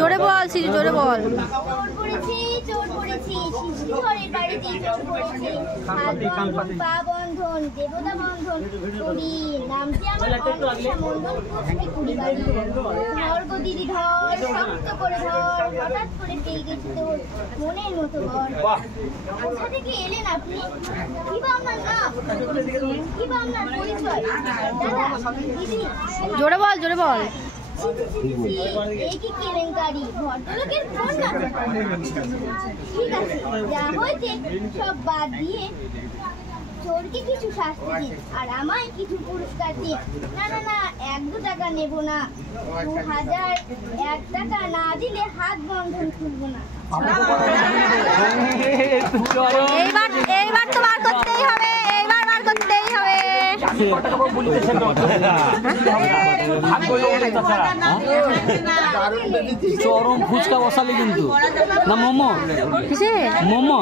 জোরে বল সিজু, জোরে বল। চোট পড়েছি শিশির বাড়িতে চোট পড়েছি, পা বন্ধন দেবতা বন্ধন করি, নামটি আমার অনিশা মণ্ডল, পুষ্টি কুড়ি বাড়ি, ধর গো দিদি ধর, শক্ত করে ধর, হঠাৎ করে পেয়ে গেছি তোর মনের মতো ঘর। কোথা থেকে এলেন আপনি? কি বা আপনার নাম? কি বা আপনার পরিচয়? দাদা দিদি? জোরে বল, জোরে বল। এই কি কেলেঙ্কারি, ভদ্রলোকের ফোন না। ঠিক আছে, যা হয়েছে সব বাদ দিয়ে চোরকে কিছু শাস্তি দিন আর আমায় কিছু পুরস্কার দিন। না না না, 1-2 টাকা নেব না, 2001 টাকা না দিলে হাত বন্ধন খুলবো না। এইবার তো বার করতেই হবে, এইবার বার করতেই হবে। চরম ফুচকা বসালি কিন্তু না মোমো, কিসে মোমো